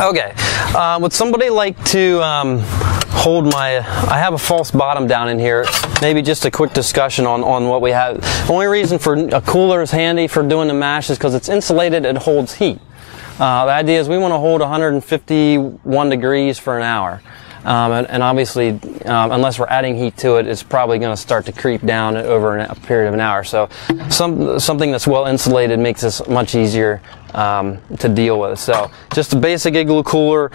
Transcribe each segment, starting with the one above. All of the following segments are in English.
Okay, would somebody like to hold I have a false bottom down in here, maybe just a quick discussion on what we have. The only reason for a cooler is handy for doing the mash is because it's insulated, it holds heat. The idea is we want to hold 151 degrees for an hour. And obviously, unless we're adding heat to it, it's probably going to start to creep down over a period of an hour. So something that's well insulated makes this much easier to deal with. So just a basic igloo cooler,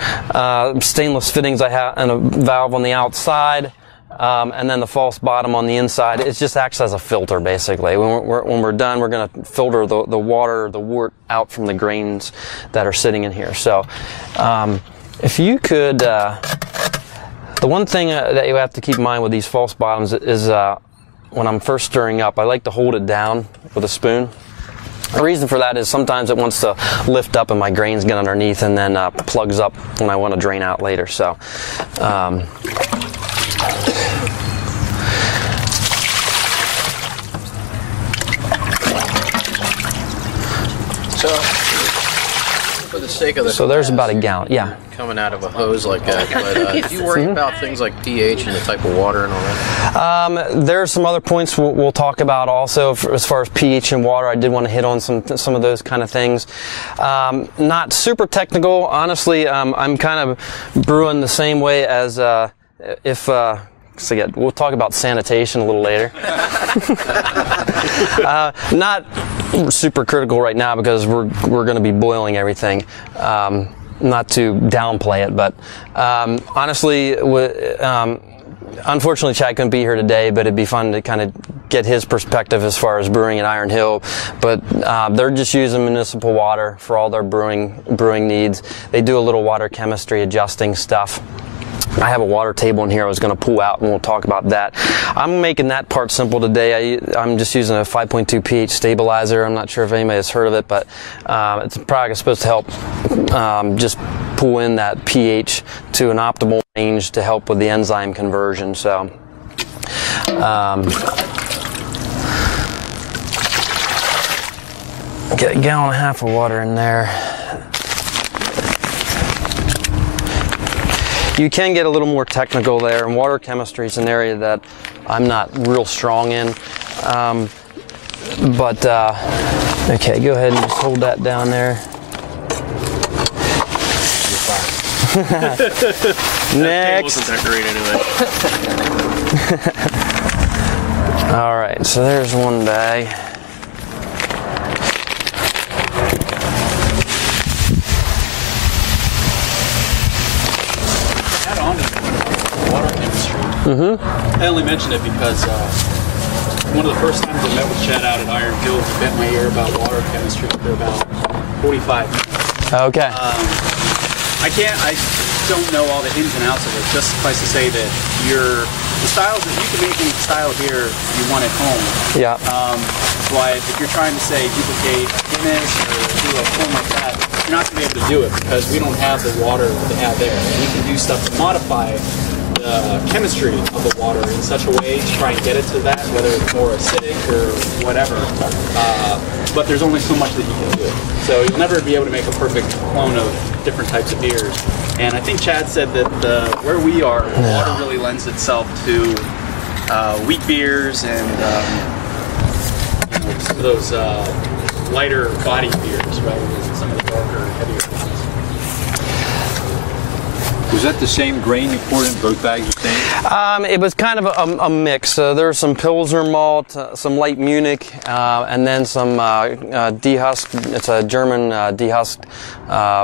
stainless fittings I have, and a valve on the outside, and then the false bottom on the inside. It just acts as a filter, basically. When we're done, we're going to filter the water, the wort out from the grains that are sitting in here. So if you could... the one thing that you have to keep in mind with these false bottoms is when I'm first stirring up, I like to hold it down with a spoon. The reason for that is sometimes it wants to lift up and my grains get underneath and then plugs up when I want to drain out later. So, for the sake of the so there's about a gallon, yeah. Coming out of a hose like that, but do you worry about things like pH and the type of water and all that? There are some other points we'll talk about also as far as pH and water. I did want to hit on some of those kind of things. Not super technical, honestly. I'm kind of brewing the same way as so yeah, we'll talk about sanitation a little later. Not super critical right now because we're going to be boiling everything. Not to downplay it, but honestly, unfortunately Chad couldn't be here today, but it'd be fun to kind of get his perspective as far as brewing at Iron Hill. But they're just using municipal water for all their brewing needs. They do a little water chemistry adjusting stuff. I have a water table in here I was going to pull out, and we'll talk about that. I'm making that part simple today. I'm just using a 5.2 pH stabilizer. I'm not sure if anybody has heard of it, but it's a product that's supposed to help just pull in that pH to an optimal range to help with the enzyme conversion. So get a gallon and a half of water in there. You can get a little more technical there, and water chemistry is an area that I'm not real strong in. Okay, go ahead and just hold that down there. Next. Wasn't that great anyway. All right, so there's one bag. I only mentioned it because one of the first times I met with Chad out at Iron Hill, he bent my ear about water chemistry for about 45 minutes. Okay. I don't know all the ins and outs of it. Just suffice to say that the styles that you can make any style here you want at home. Yeah. But if you're trying to say duplicate a Guinness or do a form like that, you're not going to be able to do it because we don't have the water that they have there. And you can do stuff to modify the chemistry of the water in such a way to try and get it to that, whether it's more acidic or whatever. But there's only so much that you can do. So you'll never be able to make a perfect clone of different types of beers. And I think Chad said that where we are, water really lends itself to wheat beers and some of those lighter body beers rather than some of the darker, heavier ones. Was that the same grain you poured in both bags of same? It was kind of a mix. There was some Pilsner malt, some light Munich, and then some dehusked. It's a German dehusked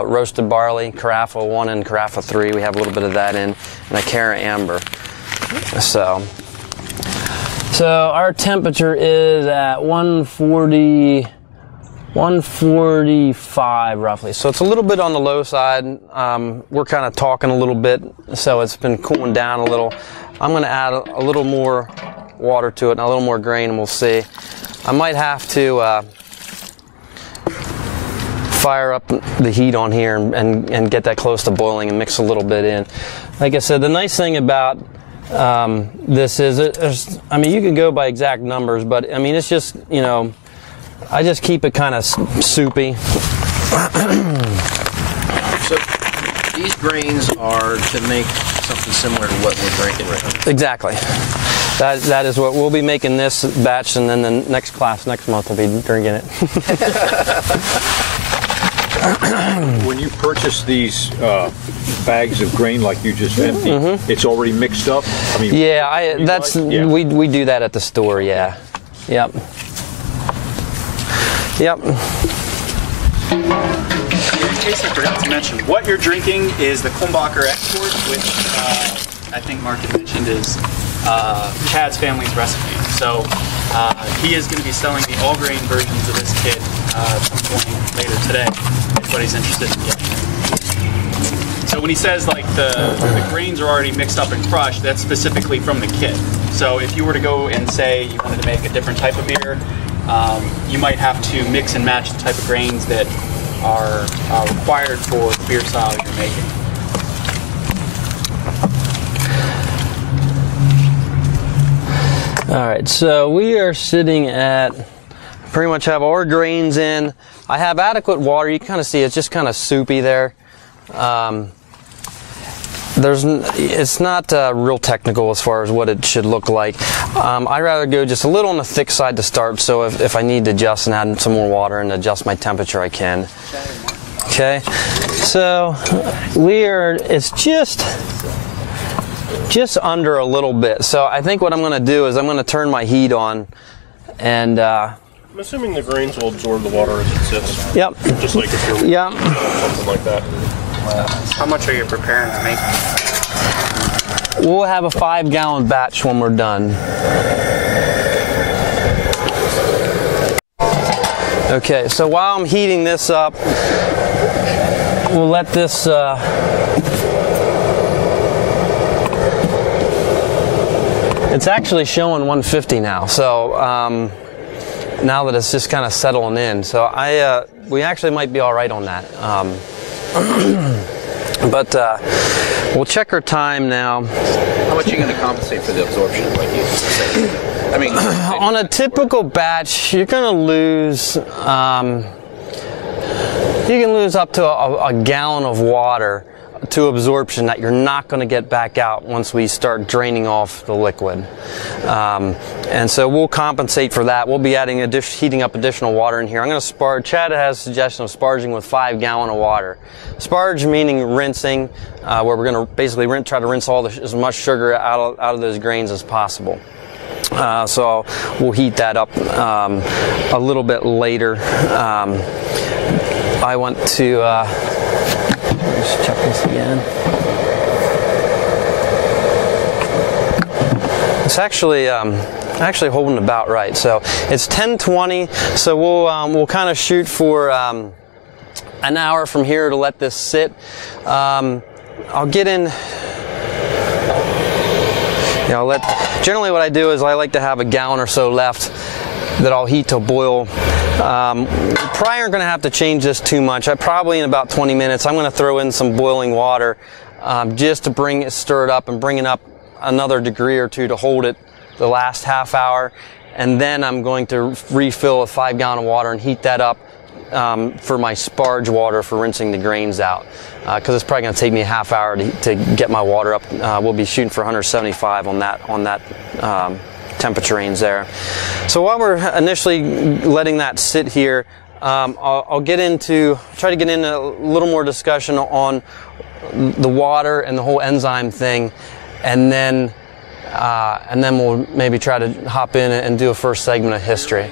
roasted barley, Carafa 1 and Carafa 3. We have a little bit of that in, and a Cara Amber. So our temperature is at 145 roughly, so it's a little bit on the low side. We're kind of talking a little bit, so it's been cooling down a little. I'm going to add a little more water to it and a little more grain, and we'll see. I might have to fire up the heat on here and get that close to boiling and mix a little bit in. Like I said, the nice thing about this is, I mean, you can go by exact numbers, but I mean, it's just, you know, I just keep it kind of soupy. So these grains are to make something similar to what we're drinking right now. Exactly. That is what we'll be making this batch, and then the next class next month will be drinking it. When you purchase these bags of grain like you just emptied, it's already mixed up? I mean, we do that at the store, yeah. Yep. Yep. In case I forgot to mention, what you're drinking is the Kulmbacher Export, which I think Mark had mentioned is Chad's family's recipe. So he is going to be selling the all-grain versions of this kit at some point later today, if anybody's interested in getting it. So when he says like the grains are already mixed up and crushed, that's specifically from the kit. So if you were to go and say you wanted to make a different type of beer, you might have to mix and match the type of grains that are required for the beer style you're making. All right, so we are sitting at, pretty much have all our grains in. I have adequate water. You can kind of see it's just kind of soupy there. It's not real technical as far as what it should look like. I'd rather go just a little on the thick side to start, so if I need to adjust and add some more water and adjust my temperature, I can. Okay, so it's just under a little bit. So I think what I'm going to do is I'm going to turn my heat on, and I'm assuming the grains will absorb the water as it sits. Yep. Just like if you're something like that. How much are you preparing to make? We'll have a 5-gallon batch when we're done. Okay, so while I'm heating this up, we'll let this it's actually showing 150 now, so now that it's just kind of settling in, so we actually might be all right on that. But we'll check our time now. How much are you going to compensate for the absorption, like you said? I mean, on a typical batch, you're going to lose. You can lose up to a gallon of water to absorption that you're not going to get back out once we start draining off the liquid. And so we'll compensate for that. We'll be heating up additional water in here. I'm going to sparge. Chad has a suggestion of sparging with 5 gallons of water. Sparge meaning rinsing, where we're going to basically try to rinse as much sugar out of those grains as possible. So we'll heat that up a little bit later. I want to just check this again. It's actually holding about right. So it's 10:20. So we'll kind of shoot for an hour from here to let this sit. I'll get in. Generally what I do is I like to have a gallon or so left that I'll heat to boil. Probably aren't going to have to change this too much. Probably in about 20 minutes I'm going to throw in some boiling water just to stir it up and bring it up another degree or two to hold it the last half hour, and then I'm going to refill a 5 gallon of water and heat that up for my sparge water for rinsing the grains out, because it's probably going to take me a half hour to get my water up. We'll be shooting for 175 on that temperature range there. So while we're initially letting that sit here, I'll try to get into a little more discussion on the water and the whole enzyme thing, and then we'll maybe try to hop in and do a first segment of history.